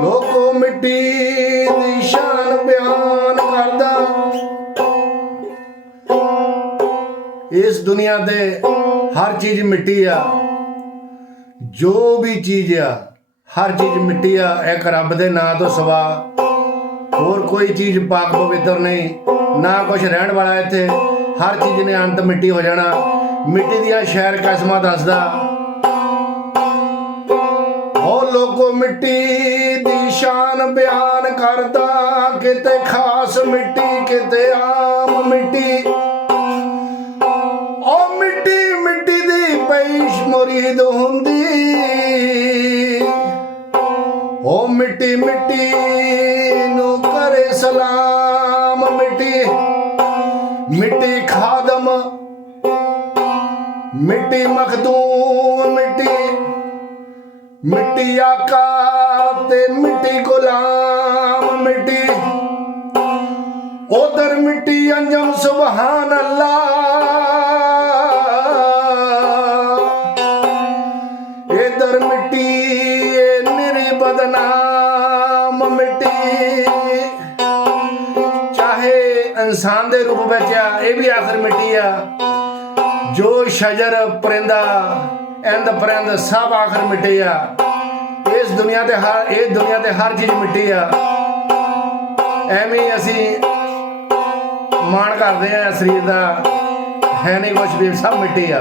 लोको मिट्टी दी शान बयान करदा। इस दुनिया ते हर चीज मिट्टी आ, जो भी चीज आ हर चीज मिट्टी आ। एक रब दे नां तो सवा होर कोई चीज पाक पवित्र नहीं, ना कुछ रहन वाला इत्थे। हर चीज ने अंत मिट्टी हो जाना। मिट्टी दियां शैर कसमां दसदा। ओ लोगो मिट्टी दी शान बयान करदा, किते खास मिट्टी किते आम मिट्टी। ओ मिट्टी मिट्टी दी पेश मुरीद हुंदी। ओ मिट्टी मिट्टी नू करे सलाम। मिट्टी मिट्टी खादम, मिट्टी मखदूम। मिट्टी मिट्टी आका ते मिट्टी गुलाम। मिट्टी उधर मिट्टी अंजम सुबहान अल्लाह। इधर मिट्टी निरी बदनाम। मिट्टी चाहे इंसान दे रूप में आ, ये भी आखिर मिट्टी आ। जो शजर परिंदा इंद परिंद सब आखिर मिट्टी आ। इस दुनिया ते हर चीज मिट्टी आ। एवें असी मान करते हैं शरीर का, है नहीं कुछ भी, सब मिट्टी आ।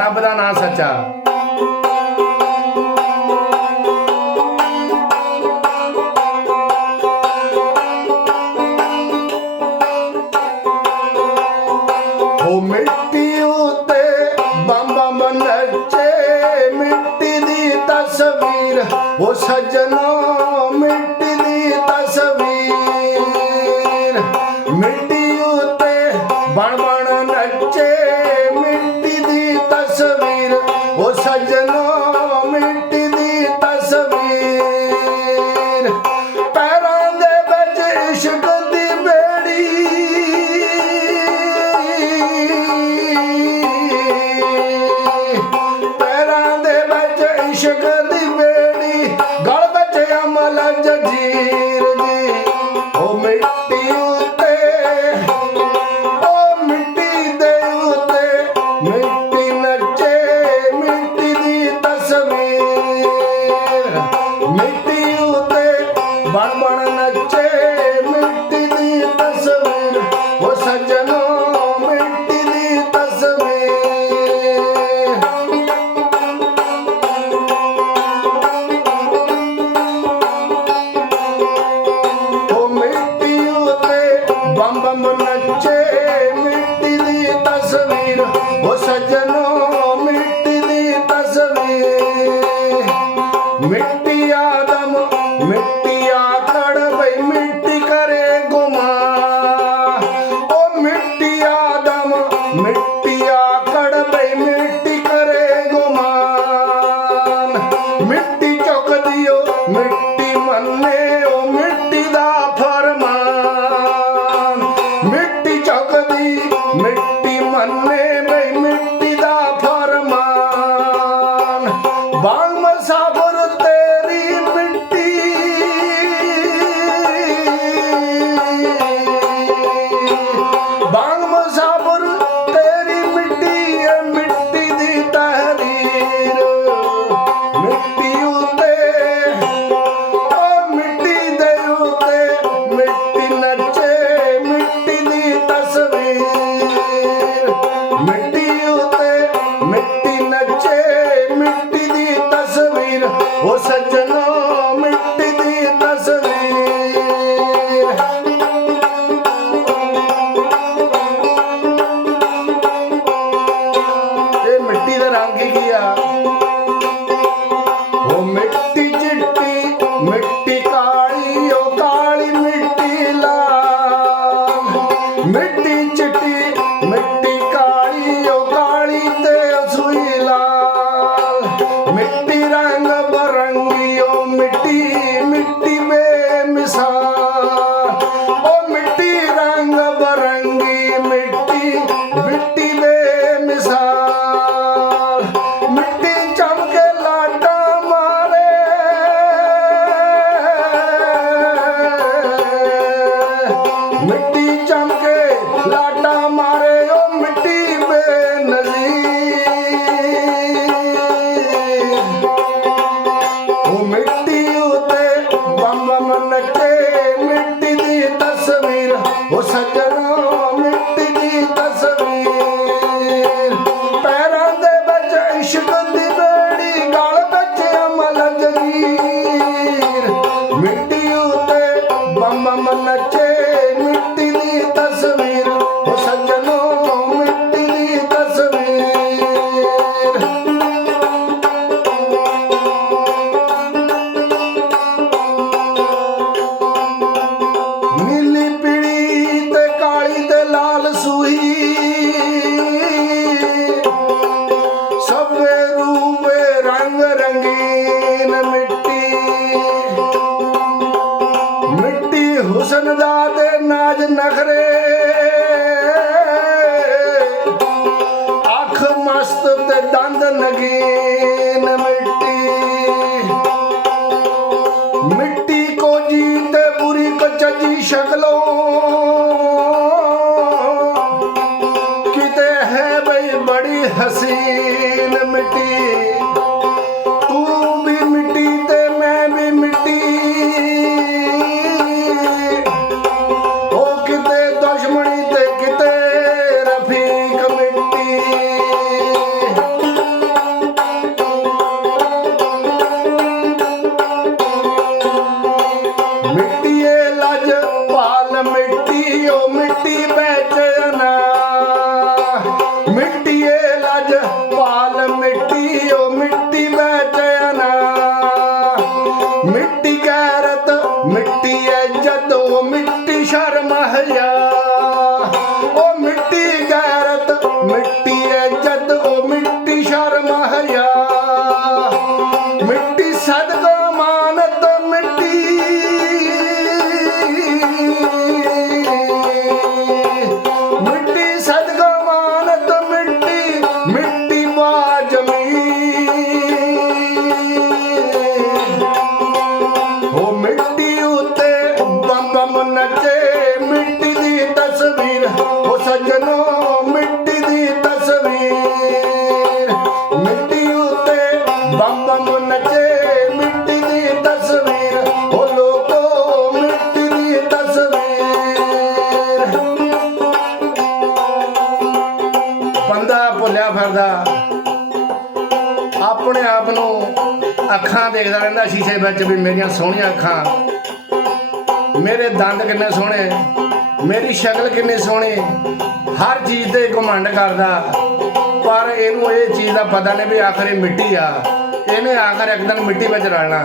रब का नाम सच्चा। ओ मिट्टी उते बम बम नचे, मिट्टी दी तस्वीर। ओ सजना मिट्टी दी तस्वीर। मिट्टी उते बन बन नचे, मिट्टी दी तस्वीर। ओ सजना मिट्टी दी तस्वीर। पैरां दे विच इश्क दी बेड़ी, पैरां दे विच इश्क दी बेड़ी, गल विच अमल जजीर जी। ओ मिट्टी उते, ओ मिट्टी दे उते मिट्टी नचे, मिट्टी दी तस्वीर। मिट्टी उते बन बन नचे, मिट्टी दी तस्वीर। ओ सजनो मिट्टी दी तस्वीर। ओ मिट्टी उते बम बम नचे, मिट्टी दी तस्वीर। ओ सजनो मिट्टी दी तस्वीर। मिट्टी आदम मिट्टी आकड़ बई मिट्टी करे गुमा। ओ मिट्टी आदम मिट्टी आकड़ बई मिट्टी करे गुमान। मिट्टी चुक दियो मिट्टी मन्ने, ओ मिट्टी दा फरमान। मिट्टी चुक दी मिट्टी मन्ने बई मिट्टी दा फरमान। बांग मसाफर तेरी मिट्टी, बांग मुसाफिर तेरी मिट्टी है, मिट्टी दी तहरीर। मिट्टी उते, ओ मिट्टी दे उते मिट्टी नचे, मिट्टी दी तस्वीर। मिट्टी उते मिट्टी नचे, मिट्टी दी तस्वीर। ओ सजनो मिट्टी दी तस्वीर। ये मिट्टी दा रंग की आ। ओ मिट्टी चिट्टी मिट्टी काली, ओ काली मिट्टी लाल। मिट्टी चिट्टी मिट्टी काली, ओ काली ते सुई लाल। मिट्टी रंग बरंगी, ओ मिट्टी मिट्टी बेमिसाल। ओ मिट्टी रंग बरंगी, मिट्टी मिट्टी बेमिसाल। मिट्टी इश्क दी बेड़ी गल बिच अमल जगीर मिट्टी उते बम बम नचे मिट्टी दी तस्वीर ओ सज्जनो मिट्टी दी तस्वीर नीली पीली ते काली ते लाल सूही सबे रूपे रंग रंगीन मिट्टी मिट्टी हुसन दा ते नाज नखरे अख मस्त ते दंद नगीन मिट्टी मिट्टी को जीते बुरी को चजी शक्लों किते है भाई बड़ी हसीन मिट्टी तू भी मिट्टी ते मैं भी मिट्टी ओ किते दुश्मनी ते किते रफीक मिट्टी मिट्टीए लज पाल मिट्टी ओ मिट्टी बेचना मिट्टीए लज पाल मिट्टी ओ मिट्टी बेचना मिट्टी गैरत मिट्टी इज्जत ओ मिट्टी शर्म हया ओ मिट्टी गैरत मिट्टी इज्जत ओ मिट्टी शर्म हया मिट्टी सदका मानत मिट्टी मिट्टी सदका मानत मिट्टी मिट्टी बाजमी ओ मिट्टी उते बम बम नचे मिट्टी दी तस्वीर ओ सज्जनो मिट्टी दी तस्वीर मिट्टी उते बम बम नचे मिट्टी दी तस्वीर ओ लोगो मिट्टी दी तस्वीर बंदा भुलिया फिरदा अपने आप ਨੂੰ ਅੱਖਾਂ ਦੇਖਦਾ ਰਹਿੰਦਾ ਸ਼ੀਸ਼ੇ ਵਿੱਚ ਵੀ ਮੇਰੀਆਂ ਸੋਹਣੀਆਂ ਅੱਖਾਂ ਮੇਰੇ ਦੰਦ ਕਿੰਨੇ ਸੋਹਣੇ ਮੇਰੀ ਸ਼ਕਲ ਕਿੰਨੀ ਸੋਹਣੀ ਹਰ ਚੀਜ਼ ਤੇ ਘਮੰਡ ਕਰਦਾ ਪਰ ਇਹਨੂੰ ਇਹ ਚੀਜ਼ ਦਾ ਪਤਾ ਨਹੀਂ ਵੀ ਆਖਰ ਇਹ ਮਿੱਟੀ ਆ ਇਹਨੇ ਆਖਰ ਇੱਕ ਦਿਨ ਮਿੱਟੀ ਵਿੱਚ ਰਲਣਾ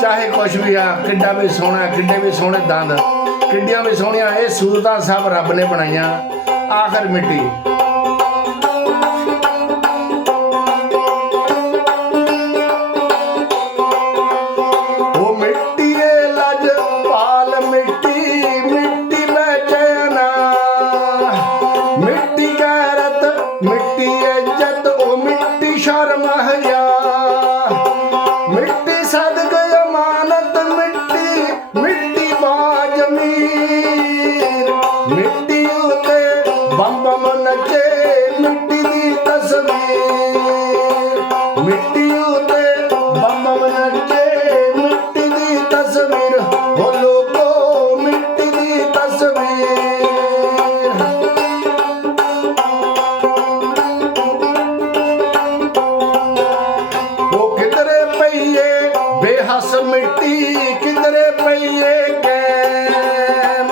ਚਾਹੇ ਕੁਛ ਵੀ ਆ ਕਿੱਡਾ ਵੀ ਸੋਹਣਾ ਕਿੱਡੇ ਵੀ ਸੋਹਣੇ ਦੰਦ ਕਿੱਡੀਆਂ ਵੀ ਸੋਹਣੀਆਂ ਇਹ ਸੂਰਤਾਂ ਸਭ ਰੱਬ ਨੇ ਬਣਾਈਆਂ ਆਖਰ ਮਿੱਟੀ मिट्टी इज्जत ओ मिट्टी शर्म हया मिट्टी सदक अमानत मिट्टी मिट्टी बाजमीर मिट्टी उते बम बम नचे मिट्टी दी तस्वीर मिट्टी उते बम बम नचे मिट्टी दी तस्वीर ओ लोगो मिट्टी दी तस्वीर बेहस मिट्टी किधरे पईए कैम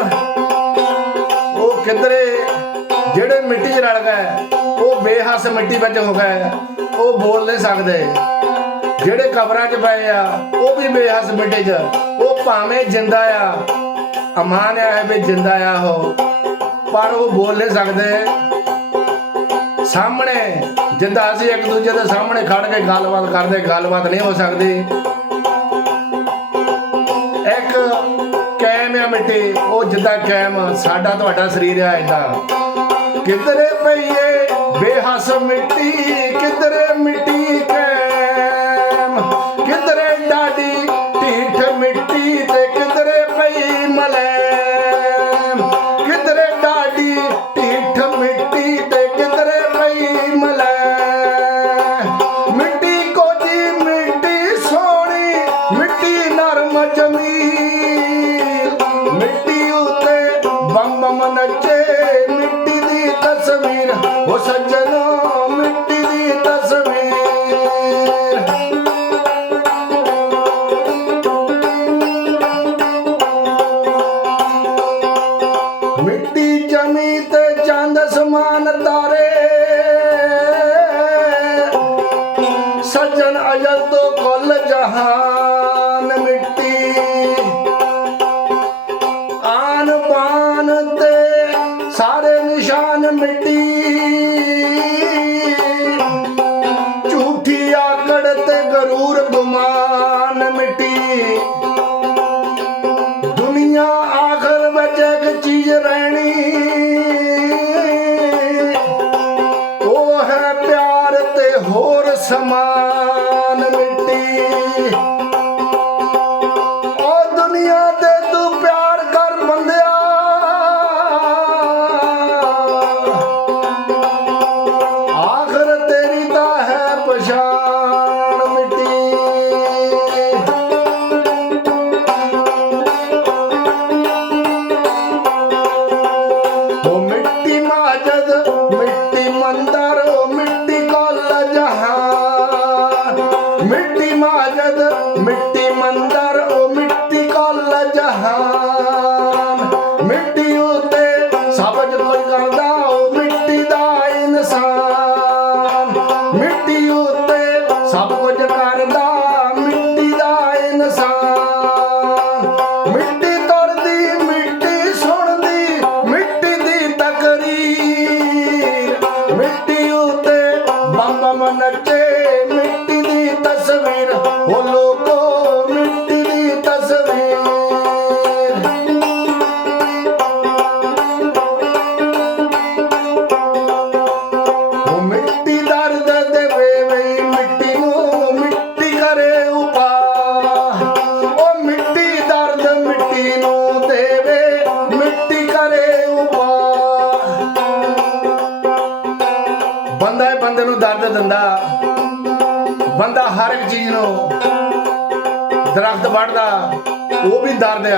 ओ किधरे जेड़े मिट्टी च रल गए वो बेहस मिट्टी विच हो गए वो बोल नहीं सकते जेड़े कबरां च पए आ वो भी बेहस मिट्टी च वो भावें जिंदा आ अमान आ भी जिंदा आ हो पर वो बोल नहीं सकते सामने जिद्दां असीं एक दूजे के सामने खड़ के गलबात करते गलबात नहीं हो सकती एक कैम आ मिट्टी वो जिद्दां कैम साडा तुहाडा शरीर आ इदां किधरे पईए बेहस मिट्टी किधरे मिट्टी कैम किधरे डाडी ढीठ मिट्टी ते किधरे पई मलैम किधरे डाडी ढीठ मिट्टी ते किधरे पई मलैम मिट्टी कोजी मिट्टी सोनी मिट्टी नरम जमीन मिट्टी उते बम बम नचे मिट्टी दी तस्वीर वो सज्जनों मिट्टी दी तस्वीर सज्जन अजल तो कुल जहान मिट्टी आन बान ते सारे निशान मिट्टी झूठी आकड़ ते गरूर गुमान मिट्टी दुनिया आखिर बच एक चीज रहनी वो है प्यार ते होर समान मिट्टी ओ दुनिया ते तू प्यार कर बंदिया आखिर तेरी दा है पछाण मिट्टी ओ मिट्टी माजद मिट्टी मंदर ओ मिट्टी कोल जहान मिट्टी माजद मिट्टी मंदर ओ मिट्टी कोल जहान मिट्टी उते सब कोई करदा ओ मिट्टी दा इंसान मिट्टी उते सब कुछ करदा मिट्टी दा इंसान मिट्टी तोड़दी मिट्टी सुनदी मिट्टी दी तकरीर मिट्टी उते बम बम नचे मिट्टी दी तस्वीर ओ लोगो मिट्टी दी तस्वीर ओ मिट्टी दर्द देवे वही मिट्टी नू मिट्टी करे उपार ओ मिट्टी दर्द मिट्टी नू देवे मिट्टी करे उपार बंदा है बंदे नू दर्द दिंदा बंदा हर एक चीज नू दरख्त वढ़दा वो भी दर्द आ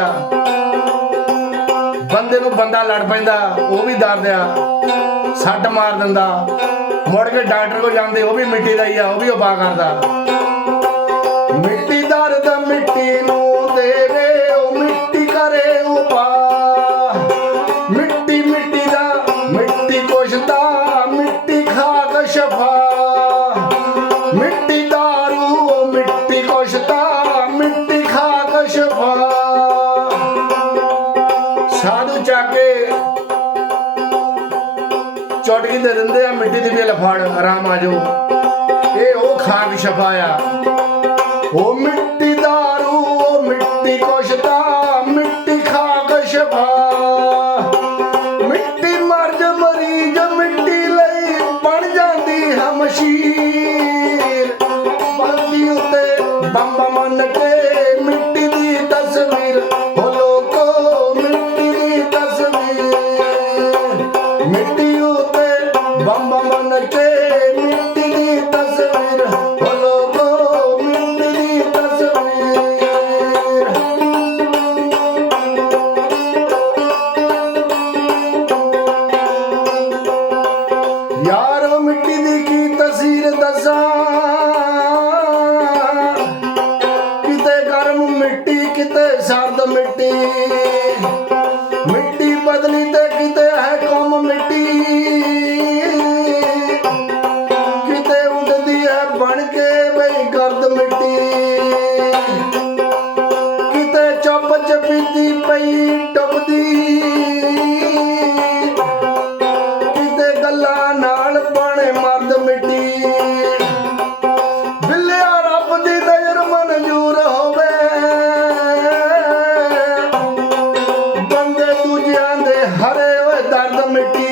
बंदे नू बंदा लड़ पैंदा वो भी दर्द आ सट मार दिंदा मुड़ के डॉक्टर को जांदे वो भी मिट्टी दा ही आ वो भी उपा करदा मिट्टी दर्द मिट्टी नू देवे ओ मिट्टी करे उपा मिट्टी मिट्टी दा मिट्टी कोशदा मिट्टी खाक शफा मिट्टी दारू ओ मिट्टी कोशदा मिट्टी खाक शफा साधु चाके चौटकी दे दिंदे आ मिट्टी दी भी लफाड़ आराम आ जाओ ये ओ खाक शफा आ ओ मिट्टी दारू ओ मिट्टी कोशदा मिट्टी खाक शफा मिट्टी मर्ज मरीज मिट्टी लई बन जांदी है मशीर बंदी उते बम बम नके मिट्टी दी तस्वीर ओ लोगो मिट्टी दी तस्वीर मिट्टी उते बम बम नके मिट्टी दी तस्वीर ओ लोगो मिट्टी दी तस्वीर यारो मिट्टी दी की तस्वीर दसा किते गर्म मिट्टी किते सर्द मिट्टी मिट्टी बदली ते किते है कम मिट्टी किते उड़दी है बन के बई गर्द मिट्टी किते चुप चपीती पई टुपदी किते गल्लां नाल बने मर्द मिट्टी बिल्लिया रब दी नजर मंजूर होवे बंदे दूजियां दे हरे होए दर्द मिट्टी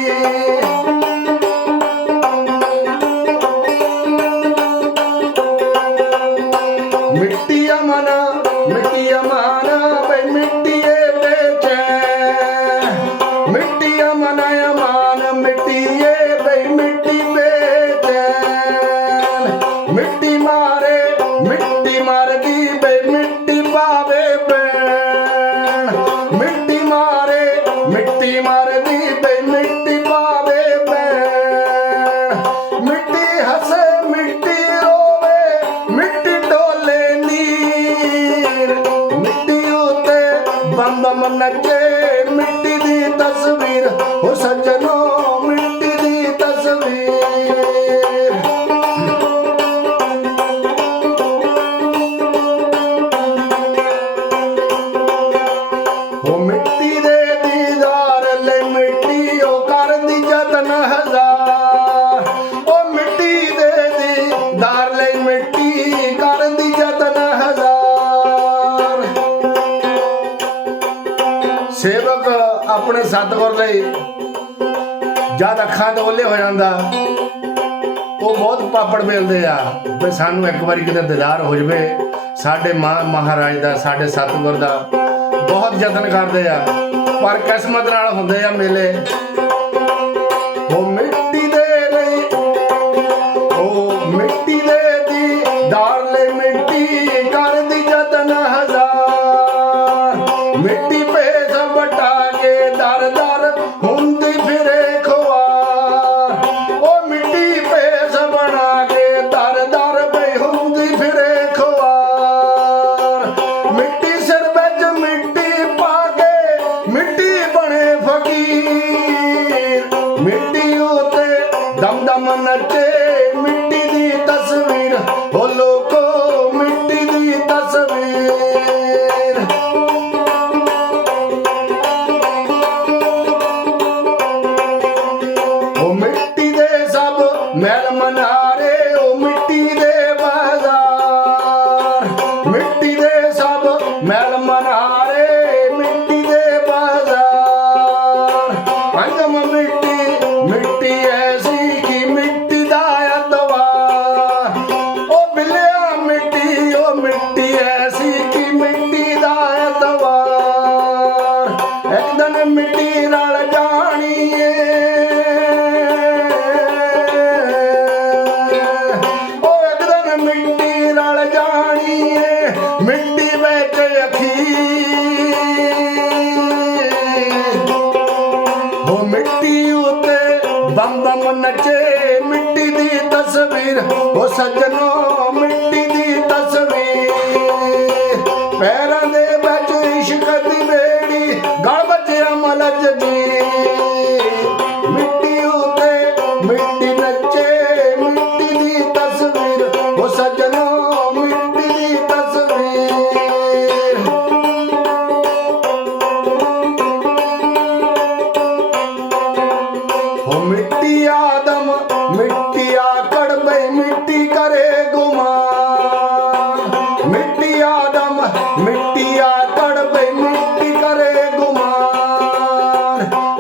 मिट्टी अमाना भाई मिट्टी बेचैन मिट्टी अमाना अमान मिट्टी भाई मिट्टी बेचैन मिट्टी मार दी भाई मिट्टी पावे बैन मिट्टी मार दी भाई मिट्टी पावे बैन मिट्टी हंसे मिट्टी रोवे मिट्टी डोले नी ਆਪਣੇ ਸਤਿਗੁਰ ਲਈ ਜਦ ਅੱਖਾਂ ਤੋਂ ਓਲੇ ਹੋ ਜਾਂਦਾ, ਉਹ ਬਹੁਤ ਪਾਪੜ ਮਿਲਦੇ ਆ ਵੀ ਸਾਨੂੰ ਇੱਕ ਵਾਰੀ ਕਿਤੇ ਦੀਦਾਰ ਹੋ ਜਵੇ। ਸਾਡੇ ਮਹਾਰਾਜ ਦਾ, ਸਾਡੇ ਸਤਿਗੁਰ ਦਾ ਬਹੁਤ ਯਤਨ ਕਰਦੇ ਆ, ਪਰ ਕਿਸਮਤ ਨਾਲ ਹੁੰਦੇ ਆ ਮੇਲੇ। ਉਹ ਮਿੱਟੀ ਦੇ ਲਈ, ਉਹ ਮਿੱਟੀ ਦੇ ਦੀਦਾਰ ਲਈ ਮਿੱਟੀ ਕਰਦੀ ਯਤਨ ਹਜ਼ਾਰ। ਮਿੱਟੀ ਭੇਸ ਵਟਾ ਕੇ ਦਰ ਦਰ ਹੁੰਦੀ ਫਿਰੇ ਖੁਆਰ। ਉਹ ਮਿੱਟੀ ਭੇਸ ਬਣਾ ਕੇ ਦਰ ਦਰ ਪਈ ਹੁੰਦੀ ਫਿਰੇ ਖੁਆਰ। ਮਿੱਟੀ ਸਿਰ ਵਿੱਚ ਮਿੱਟੀ ਪਾ ਕੇ ਮਿੱਟੀ ਬਣੇ ਫਕੀਰ। ਮਿੱਟੀ ਉਤੇ ਦਮ ਦਮ ਨੱਚੇ ਮਿੱਟੀ ਦੀ ਤਸਵੀਰ। ਉਹ ਲੋਕੋ ਮਿੱਟੀ ਦੀ ਤਸਵੀਰ। ਉਹ ਮਿੱਟੀ ਦੇ ਸਭ ਮਹਿਲ ਮਨਾਰੇ, ਉਹ ਮਿੱਟੀ ਦੇ ਬਾਜ਼ਾਰ। ਮਿੱਟੀ ਦੇ ਸਭ ਮਹਿਲ ਮਨਾਰੇ, ਮਿੱਟੀ ਦੇ ਬਾਜ਼ਾਰ। ਅੰਗਮ ਮਿੱਟੀ, ਮਿੱਟੀ ਐਸੀ ਕਿ ਮਿੱਟੀ ਦਾ ਐਤਵਾਰ। ਉਹ ਬਿੱਲਿਆ ਮਿੱਟੀ, ਉਹ ਮਿੱਟੀ ਐਸੀ ਕਿ ਮਿੱਟੀ ਦਾ ਐਤਵਾਰ। ਇੱਕ ਦਿਨ ਮਿੱਟੀ ਰਲ ਜਾਣੀ ਏ, ਉਹ ਇੱਕ ਦਿਨ ਮਿੱਟੀ ਰਲ ਜਾਣੀ ਏ ਮਿੱਟੀ ਵਿੱਚ ਅਖੀਰ। ਉਹ ਮਿੱਟੀ ਉਤੇ ਬੰਮ ਬੰਮ ਨੱਚੇ ਮਿੱਟੀ ਦੀ ਤਸਵੀਰ। ਉਹ ਸੱਜਣੋ ਮਿੱਟੀ ਦੀ ਤਸਵੀਰ। ਪੈਰਾਂ ਦੇ ਵਿੱਚ ਇਸ਼ਕ ਦੀ ਬੇੜੀ, ਗਲ ਵਿੱਚ ਅਮਲਜ ਦੀ। ਮਿੱਟੀ ਉਤੇ ਮਿੱਟੀ ਨੱਚੇ ਮਿੱਟੀ ਦੀ ਤਸਵੀਰ। ਉਹ ਸੱਜਣੋ ਮਿੱਟੀ ਦੀ ਤਸਵੀਰ। ਉਹ ਮਿੱਟੀ ਆਦਮ ਮਿੱਟੀ ਆਕੜ ਬਈ ਮਿੱਟੀ ਕਰੇ ਗੁਮਾਨ। ਮਿੱਟੀ ਆਦਮ ਮਿੱਟੀ ਆਕੜ ਬਈ ਮਿੱਟੀ ਕਰੇ ਗੁਮਾਨ।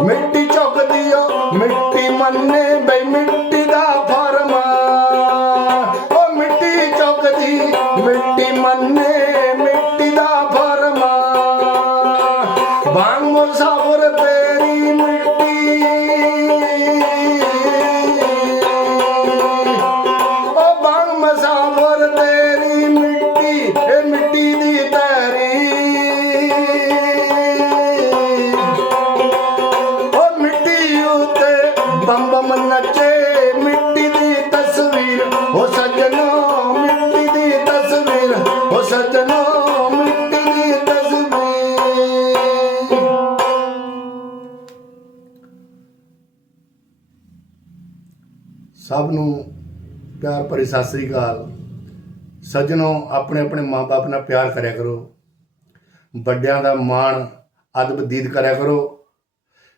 ਮਿੱਟੀ ਚੁੱਕਦੀ ਓ ਮਿੱਟੀ ਮੰਨੇ ਬਈ ਮਿੱਟੀ ਦਾ ਫਰਮਾਨ। ਉਹ ਮਿੱਟੀ ਚੁੱਕਦੀ ਮਿੱਟੀ ਮੰਨੇ ਮਿੱਟੀ ਦਾ ਫਰਮਾਨ। ਬਾਂਗ ਮੁਸਾਫਰ ਤੇਰੀ ਮਿੱਟੀ, ਉਹ ਬਾਂਗ ਮੁਸਾਫਰ ਤੇਰੀ ਮਿੱਟੀ, ਇਹ ਮਿੱਟੀ ਦੀ ਤੇਰੀ। ਉਹ ਮਿੱਟੀ ਉਤੇ ਬੰਮ ਬੰਮ ਨੱਚੇ ਮਿੱਟੀ ਦੀ ਤਸਵੀਰ। ਉਹ ਸੱਜਣੋ ਮਿੱਟੀ ਦੀ ਤਸਵੀਰ। ਉਹ ਸੱਜਣੋ ਮਿੱਟੀ ਦੀ ਤਸਵੀਰ। ਸਭ ਨੂੰ ਪਿਆਰ ਭਰੀ ਸਤਿ ਸ੍ਰੀ ਅਕਾਲ। ਸੱਜਣੋ, ਆਪਣੇ ਆਪਣੇ ਮਾਂ-ਬਾਪ ਨਾਲ ਪਿਆਰ ਕਰਿਆ ਕਰੋ। ਵੱਡਿਆਂ ਦਾ ਮਾਣ ਅਦਬ ਦੀਦ ਕਰਿਆ ਕਰੋ।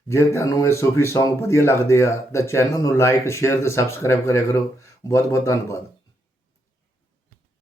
ਜੇ ਤੁਹਾਨੂੰ ਇਹ ਸੂਫੀ ਸੌਂਗ ਵਧੀਆ ਲੱਗਦੇ ਆ ਤਾਂ ਚੈਨਲ ਨੂੰ ਲਾਈਕ, ਸ਼ੇਅਰ ਤੇ ਸਬਸਕ੍ਰਾਈਬ ਕਰਿਆ ਕਰੋ। ਬਹੁਤ ਬਹੁਤ ਧੰਨਵਾਦ।